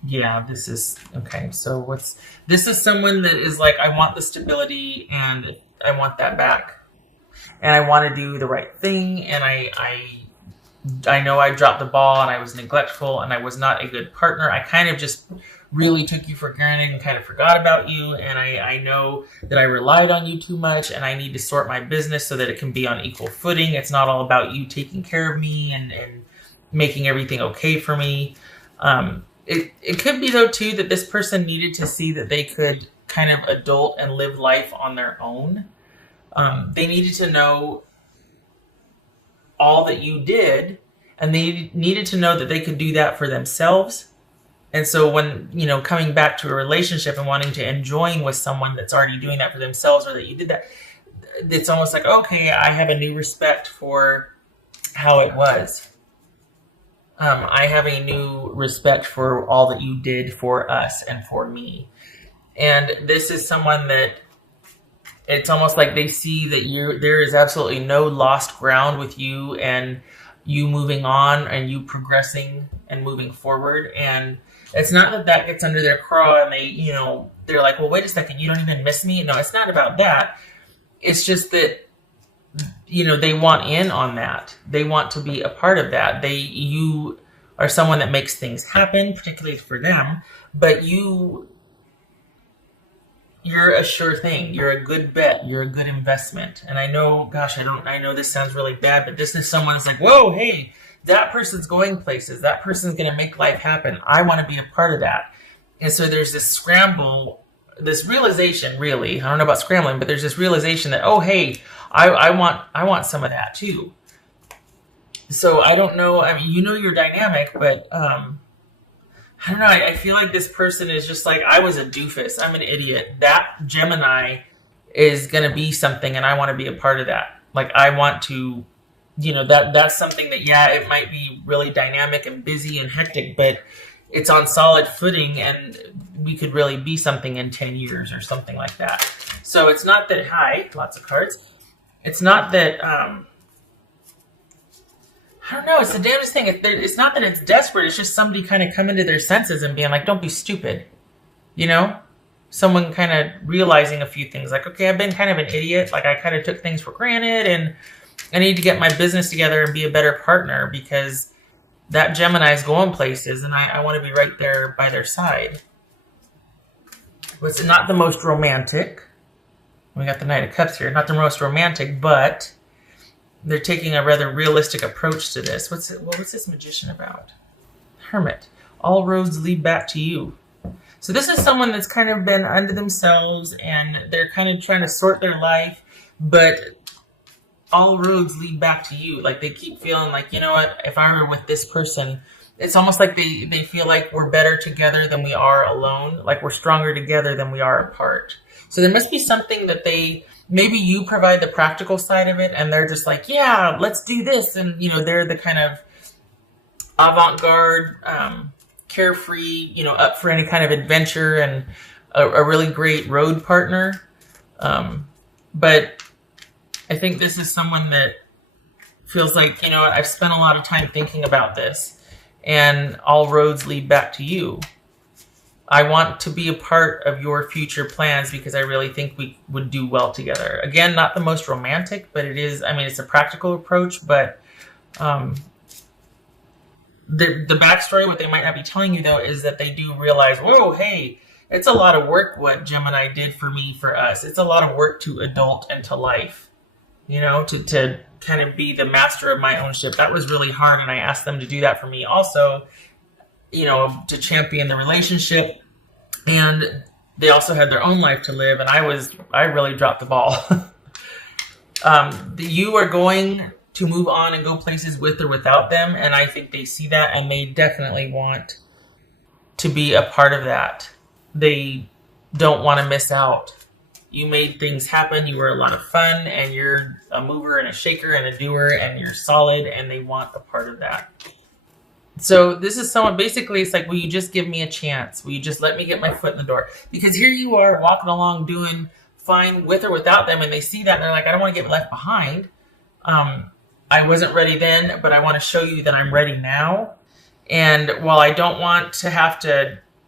Yeah, this is okay. So this is someone that is like, I want the stability and I want that back. And I want to do the right thing. And I know I dropped the ball and I was neglectful and I was not a good partner. I kind of just really took you for granted and kind of forgot about you. And I know that I relied on you too much and I need to sort my business so that it can be on equal footing. It's not all about you taking care of me and making everything okay for me. It could be, though, too, that this person needed to see that they could kind of adult and live life on their own. They needed to know all that you did, and they needed to know that they could do that for themselves. And so when, coming back to a relationship and wanting to enjoying with someone that's already doing that for themselves, or that you did that, it's almost like, okay, I have a new respect for how it was. I have a new respect for all that you did for us and for me. And this is someone that it's almost like they see that there is absolutely no lost ground with you and you moving on and you progressing and moving forward. And it's not that gets under their craw and they're like, well, wait a second, you don't even miss me. No, it's not about that. It's just that, they want in on that. They want to be a part of that. You are someone that makes things happen, particularly for them, but you're a sure thing. You're a good bet. You're a good investment. And I know, gosh, I know this sounds really bad, but this is someone that's like, whoa, hey, that person's going places. That person's going to make life happen. I want to be a part of that. And so there's this scramble, this realization, really. I don't know about scrambling, but there's this realization that, oh, hey, I want some of that too. So I don't know. I mean, your dynamic, but I don't know. I feel like this person is just like, I was a doofus. I'm an idiot. That Gemini is going to be something, and I want to be a part of that. Like, I want to, that's something that, yeah, it might be really dynamic and busy and hectic, but it's on solid footing, and we could really be something in 10 years or something like that. So it's not that, lots of cards. It's not that, I don't know. It's the damnedest thing. It's not that it's desperate. It's just somebody kind of coming to their senses and being like, don't be stupid. Someone kind of realizing a few things like, okay, I've been kind of an idiot. Like, I kind of took things for granted and I need to get my business together and be a better partner because that Gemini is going places and I want to be right there by their side. It's not the most romantic. We got the Knight of Cups here. Not the most romantic, but they're taking a rather realistic approach to this. What's this Magician about? Hermit. All roads lead back to you. So this is someone that's kind of been unto themselves and they're kind of trying to sort their life, but all roads lead back to you. Like, they keep feeling like, you know what, if I were with this person, it's almost like they feel like we're better together than we are alone. Like, we're stronger together than we are apart. So there must be something that maybe you provide the practical side of it and they're just like, yeah, let's do this. And, they're the kind of avant-garde, carefree, up for any kind of adventure and a really great road partner. But I think this is someone that feels like, I've spent a lot of time thinking about this and all roads lead back to you. I want to be a part of your future plans because I really think we would do well together. Again, not the most romantic, but it's a practical approach, but the backstory, what they might not be telling you, though, is that they do realize, whoa, hey, it's a lot of work what Gemini did for me, for us. It's a lot of work to adult into life, to kind of be the master of my own ship. That was really hard, and I asked them to do that for me also, to champion the relationship. And they also had their own life to live, and I really dropped the ball. You are going to move on and go places with or without them, and I think they see that, and they definitely want to be a part of that. They don't want to miss out. You made things happen, you were a lot of fun, and you're a mover and a shaker and a doer, and you're solid, and they want a part of that. So this is someone, basically, it's like, will you just give me a chance? Will you just let me get my foot in the door? Because here you are walking along doing fine with or without them, and they see that, and they're like, I don't want to get left behind. I wasn't ready then, but I want to show you that I'm ready now. And while I don't want to have to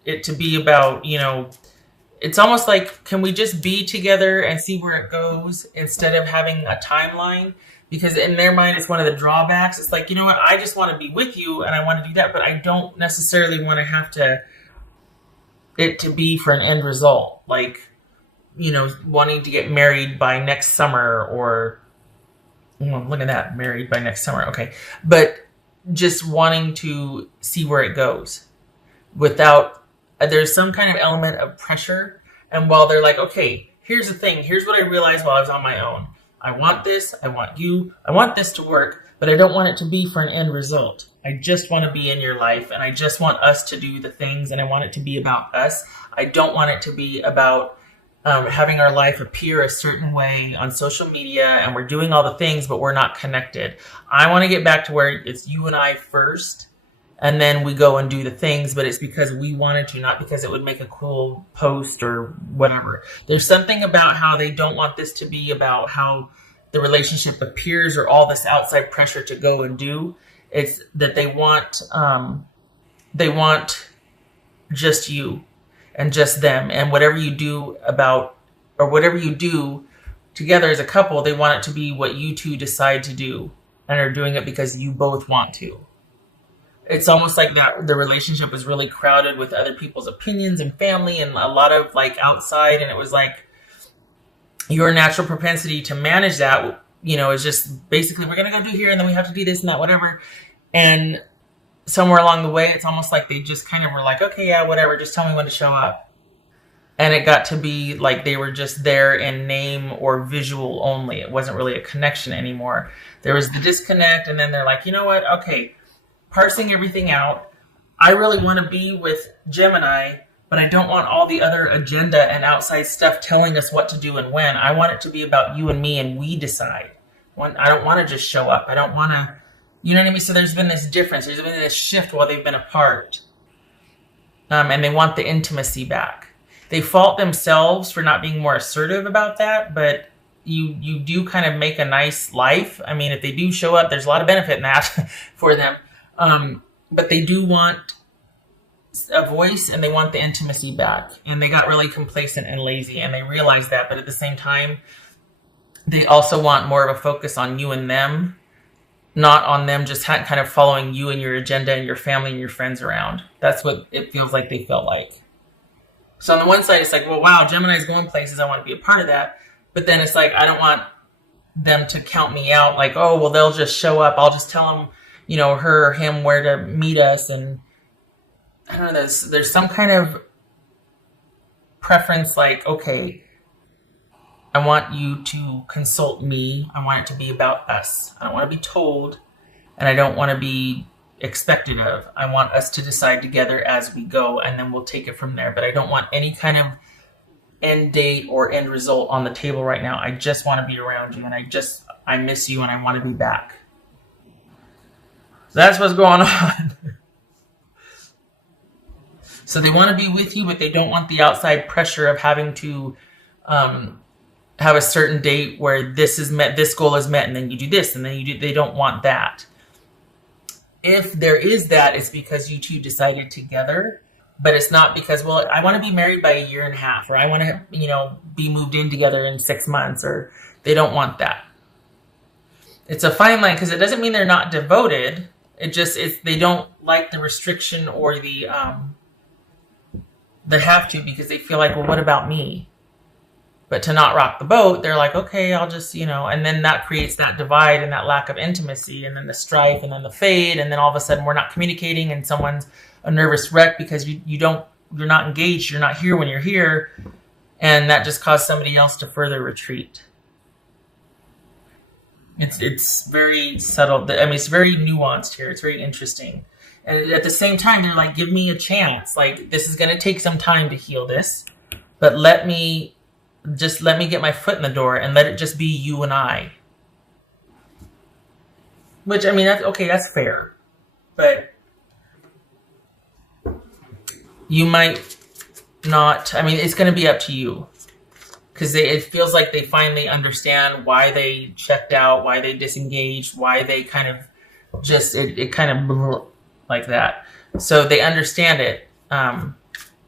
it to be about, it's almost like, can we just be together and see where it goes instead of having a timeline? Because in their mind, it's one of the drawbacks. It's like, you know what? I just want to be with you and I want to do that, but I don't necessarily want to have it to be for an end result. Like, wanting to get married by next summer or, look at that, married by next summer. Okay. But just wanting to see where it goes without, there's some kind of element of pressure. And while they're like, okay, here's the thing. Here's what I realized while I was on my own. I want this. I want you. I want this to work, but I don't want it to be for an end result. I just want to be in your life and I just want us to do the things and I want it to be about us. I don't want it to be about having our life appear a certain way on social media and we're doing all the things, but we're not connected. I want to get back to where it's you and I first and then we go and do the things, but it's because we wanted to, not because it would make a cool post or whatever. There's something about how they don't want this to be about how the relationship appears or all this outside pressure to go and do. It's that they want just you and just them, and whatever you do whatever you do together as a couple, they want it to be what you two decide to do and are doing it because you both want to. It's almost like that the relationship was really crowded with other people's opinions and family and a lot of like outside, and it was like your natural propensity to manage that, is just basically we're going to go do here and then we have to do this and that, whatever. And somewhere along the way, it's almost like they just kind of were like, okay, yeah, whatever, just tell me when to show up. And it got to be like they were just there in name or visual only. It wasn't really a connection anymore. There was the disconnect, and then they're like, you know what? Okay, parsing everything out. I really want to be with Gemini, but I don't want all the other agenda and outside stuff telling us what to do and when. I want it to be about you and me, and we decide. I don't want to just show up. I don't want to, you know what I mean? So there's been this difference. There's been this shift while they've been apart. And they want the intimacy back. They fault themselves for not being more assertive about that, but you do kind of make a nice life. I mean, if they do show up, there's a lot of benefit in that for them. But they do want a voice and they want the intimacy back. And they got really complacent and lazy and they realized that. But at the same time, they also want more of a focus on you and them, not on them just kind of following you and your agenda and your family and your friends around. That's what it feels like they felt like. So on the one side, it's like, well, wow, Gemini's going places. I want to be a part of that. But then it's like, I don't want them to count me out. Like, oh, well, they'll just show up. I'll just tell them, her or him where to meet us. And I don't know, there's some kind of preference like, okay, I want you to consult me. I want it to be about us. I don't want to be told, and I don't want to be expected of. I want us to decide together as we go, and then we'll take it from there. But I don't want any kind of end date or end result on the table right now. I just want to be around you, and I miss you, and I want to be back. That's what's going on. So they want to be with you, but they don't want the outside pressure of having to have a certain date where this is met, this goal is met, and then you do this, and then you do. They don't want that. If there is that, it's because you two decided together, but it's not because, well, I want to be married by a year and a half, or I want to, be moved in together in 6 months, or they don't want that. It's a fine line because it doesn't mean they're not devoted. They don't like the restriction or the have to because they feel like, well, what about me? But to not rock the boat, they're like, okay, I'll just, and then that creates that divide and that lack of intimacy and then the strife and then the fade. And then all of a sudden we're not communicating and someone's a nervous wreck because you're not engaged. You're not here when you're here. And that just caused somebody else to further retreat. It's very subtle. I mean, it's very nuanced here. It's very interesting. And at the same time, they're like, give me a chance. Like, this is going to take some time to heal this, but let me get my foot in the door and let it just be you and I. Which, I mean, that's fair. But you might not, I mean, it's going to be up to you. Because it feels like they finally understand why they checked out, why they disengaged, why they kind of just, it kind of like that. So they understand it.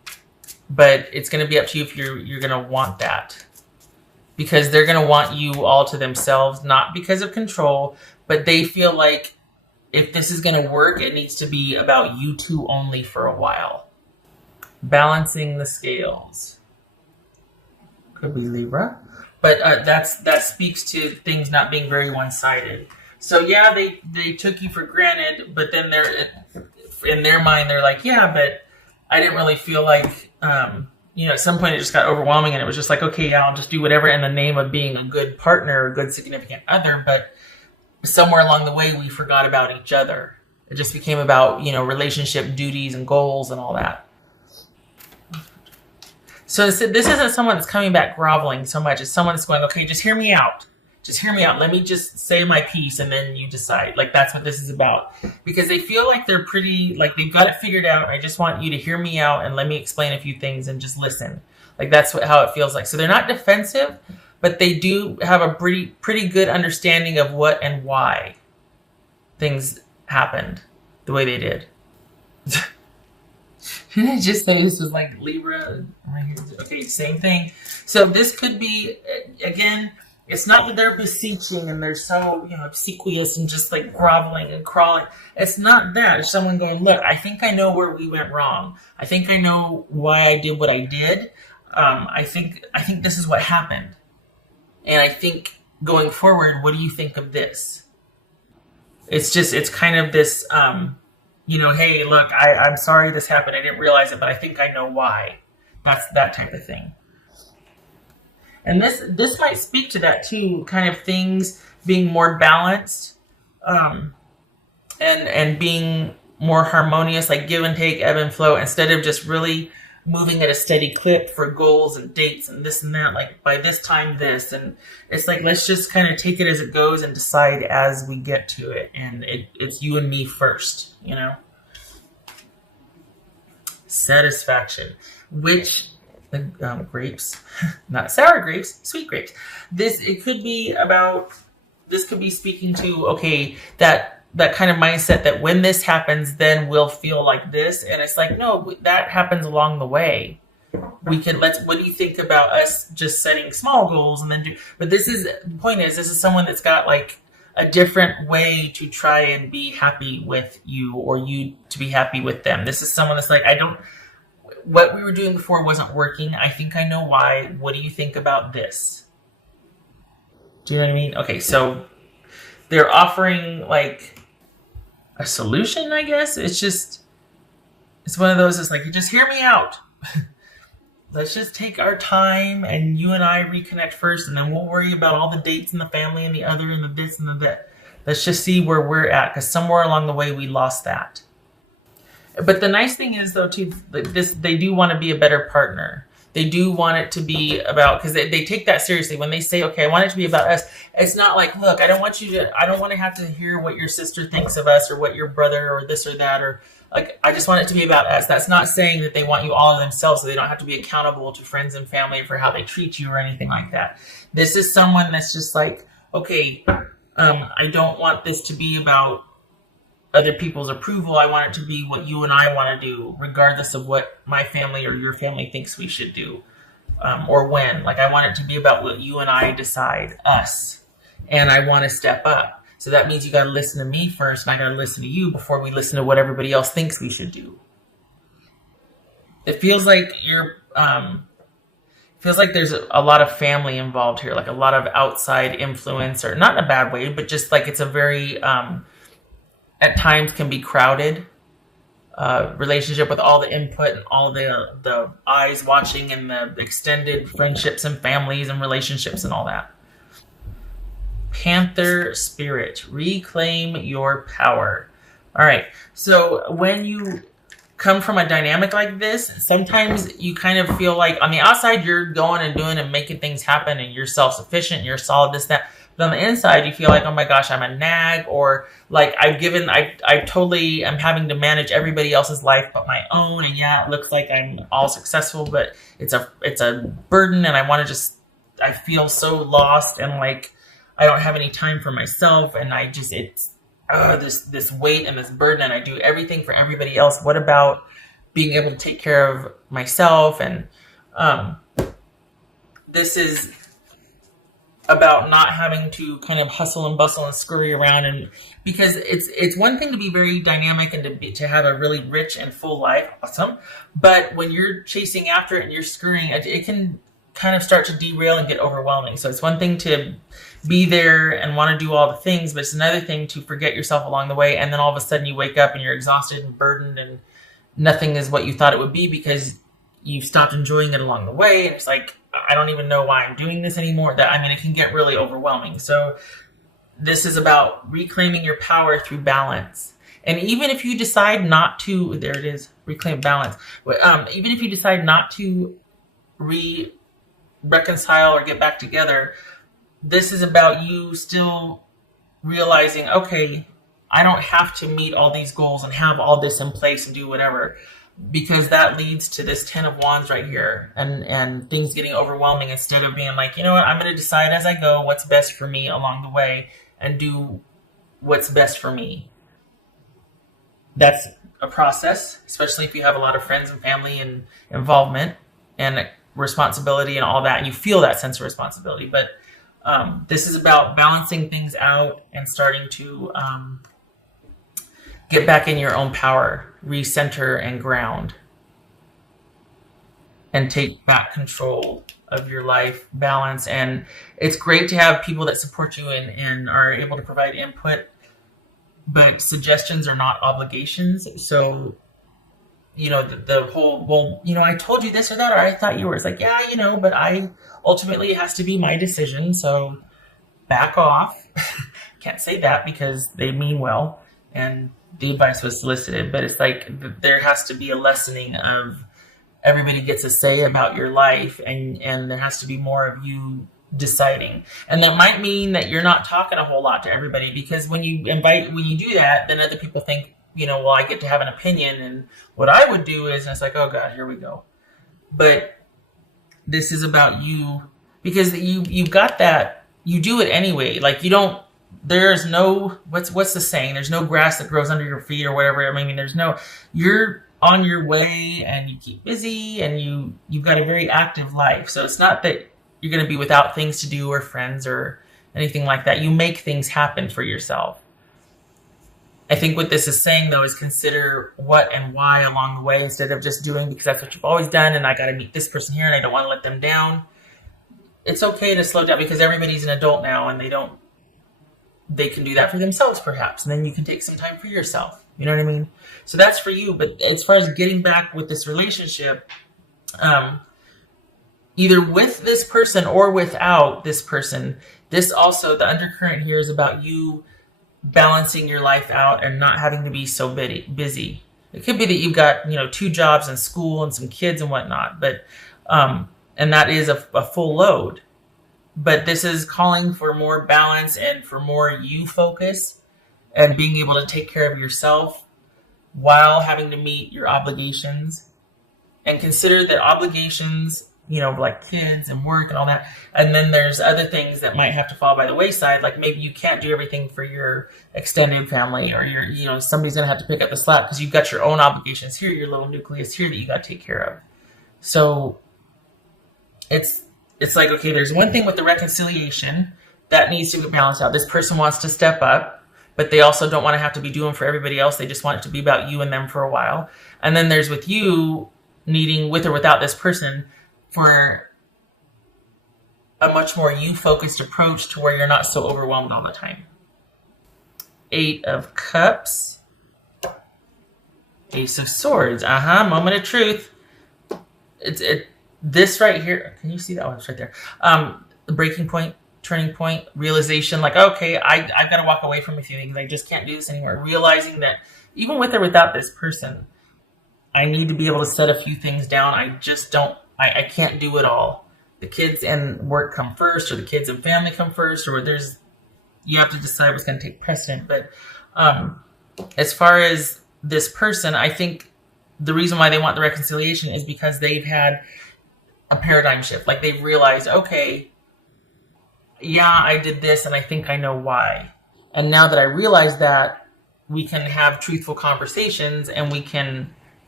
but it's going to be up to you if you're going to want that, because they're going to want you all to themselves, not because of control, but they feel like if this is going to work, it needs to be about you two only for a while. Balancing the scales. Could be Libra. But that speaks to things not being very one-sided. So yeah, they took you for granted, but then they're in their mind they're like, yeah, but I didn't really feel like at some point it just got overwhelming, and it was just like, okay, yeah, I'll just do whatever in the name of being a good partner, a good significant other, but somewhere along the way we forgot about each other. It just became about, relationship duties and goals and all that. So this isn't someone that's coming back groveling so much. It's someone that's going, okay, just hear me out. Just hear me out. Let me just say my piece, and then you decide. Like, that's what this is about. Because they feel like they're pretty, like they've got it figured out. I just want you to hear me out and let me explain a few things and just listen. Like, that's how it feels like. So they're not defensive, but they do have a pretty good understanding of what and why things happened the way they did. Didn't I just say this was like Libra? Okay, same thing. So this could be, again, it's not that they're beseeching and they're so, obsequious and just like groveling and crawling. It's not that. It's someone going, look, I think I know where we went wrong. I think I know why I did what I did. I think this is what happened. And I think going forward, what do you think of this? It's kind of this, hey, look, I'm sorry this happened. I didn't realize it, but I think I know why. That's that type of thing. And this might speak to that too, kind of things being more balanced, and being more harmonious, like give and take, ebb and flow, instead of just really moving at a steady clip for goals and dates and this and that, like by this time this, and it's like, let's just kind of take it as it goes and decide as we get to it, and it's you and me first, Satisfaction, which grapes, not sour grapes, sweet grapes. This could be speaking to, okay, that kind of mindset that when this happens, then we'll feel like this. And it's like, no, that happens along the way. What do you think about us just setting small goals and then but the point is, this is someone that's got like a different way to try and be happy with you, or you to be happy with them. This is someone that's like, what we were doing before wasn't working. I think I know why. What do you think about this? Do you know what I mean? Okay, so they're offering like a solution, I guess. It's one of those, it's like, just hear me out. Let's just take our time and you and I reconnect first, and then we'll worry about all the dates and the family and the other and the this and the that. Let's just see where we're at, because somewhere along the way we lost that. But the nice thing is, though, too, they do want to be a better partner. They do want it to be about, because they take that seriously. When they say, okay, I want it to be about us, it's not like, look, I don't want to have to hear what your sister thinks of us, or what your brother, or this or that, or like, I just want it to be about us. That's not saying that they want you all to themselves, so they don't have to be accountable to friends and family for how they treat you or anything like that. This is someone that's just like, okay, I don't want this to be about other people's approval. I want it to be what you and I want to do, regardless of what my family or your family thinks we should do, or when. Like, I want it to be about what you and I decide, us, and I want to step up. So that means you got to listen to me first, and I got to listen to you before we listen to what everybody else thinks we should do. It feels like there's a lot of family involved here, like a lot of outside influence, or not in a bad way, but just like it's a very at times can be crowded relationship, with all the input and all the eyes watching, and the extended friendships and families and relationships and all that. Panther spirit, reclaim your power. All right. So when you come from a dynamic like this, sometimes you kind of feel like on the outside you're going and doing and making things happen, and you're self-sufficient and you're solid, this, that. But on the inside, you feel like, oh my gosh, I'm a nag, or like I totally am having to manage everybody else's life but my own. And yeah, it looks like I'm all successful, but it's a burden, and I feel so lost, and like I don't have any time for myself, and it's this weight and this burden, and I do everything for everybody else. What about being able to take care of myself. And this is about not having to kind of hustle and bustle and scurry around, and because it's one thing to be very dynamic and to have a really rich and full life, awesome. But when you're chasing after it and you're scurrying, it can kind of start to derail and get overwhelming. So it's one thing to be there and want to do all the things, but it's another thing to forget yourself along the way, and then all of a sudden you wake up and you're exhausted and burdened, and nothing is what you thought it would be because you've stopped enjoying it along the way. And it's like, I don't even know why I'm doing this anymore. It can get really overwhelming. So this is about reclaiming your power through balance. And even if you decide not to, there it is, reclaim balance. Even if you decide not to reconcile or get back together, this is about you still realizing, okay, I don't have to meet all these goals and have all this in place and do whatever, because that leads to this 10 of Wands right here, and things getting overwhelming, instead of being like, you know what, I'm going to decide as I go what's best for me along the way and do what's best for me. That's a process, especially if you have a lot of friends and family and involvement and responsibility and all that, and you feel that sense of responsibility. But this is about balancing things out and starting to get back in your own power, recenter and ground, and take back control of your life, balance. And it's great to have people that support you and are able to provide input, but suggestions are not obligations. So, the whole, well, I told you this or that, or I thought you were, it's like, yeah, but ultimately it has to be my decision. So back off. Can't say that because they mean well and the advice was solicited, but it's like there has to be a lessening of everybody gets a say about your life, and there has to be more of you deciding. And that might mean that you're not talking a whole lot to everybody, because when you do that, then other people think, well, I get to have an opinion, and what I would do is, and it's like, oh God, here we go. But this is about you, because you've got that, you do it anyway. Like there's no, what's the saying? There's no grass that grows under your feet or whatever. You're on your way and you keep busy and you've got a very active life. So it's not that you're going to be without things to do or friends or anything like that. You make things happen for yourself. I think what this is saying, though, is consider what and why along the way, instead of just doing because that's what you've always done and I got to meet this person here and I don't want to let them down. It's okay to slow down because everybody's an adult now and they can do that for themselves perhaps. And then you can take some time for yourself. You know what I mean? So that's for you. But as far as getting back with this relationship, either with this person or without this person, this also, the undercurrent here is about you balancing your life out and not having to be so busy. It could be that you've got, 2 jobs and school and some kids and whatnot, but, and that is a full load. But this is calling for more balance and for more you focus and being able to take care of yourself while having to meet your obligations. And consider that obligations, like kids and work and all that. And then there's other things that might have to fall by the wayside. Like maybe you can't do everything for your extended family, or somebody's going to have to pick up the slack because you've got your own obligations here, your little nucleus here that you got to take care of. So it's like, okay, there's one thing with the reconciliation that needs to be balanced out. This person wants to step up, but they also don't want to have to be doing for everybody else. They just want it to be about you and them for a while. And then there's with you needing, with or without this person, for a much more you-focused approach to where you're not so overwhelmed all the time. 8 of Cups. Ace of Swords. Moment of truth. This right here, can you see that? Oh, it's right there. The breaking point, turning point, realization, like, okay, I've got to walk away from a few things. I just can't do this anymore. Realizing that even with or without this person, I need to be able to set a few things down. I can't do it all. The kids and work come first, or the kids and family come first, or you have to decide what's going to take precedent. But as far as this person, I think the reason why they want the reconciliation is because they've had a paradigm shift. Like they've realized, okay, yeah, I did this and I think I know why. And now that I realize that, we can have truthful conversations and we can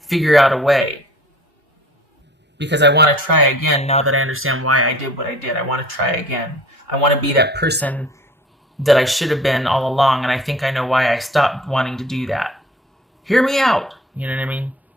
figure out a way, because I want to try again now that I understand why I did what I did. I want to try again. I want to be that person that I should have been all along, and I think I know why I stopped wanting to do that. Hear me out. You know what I mean?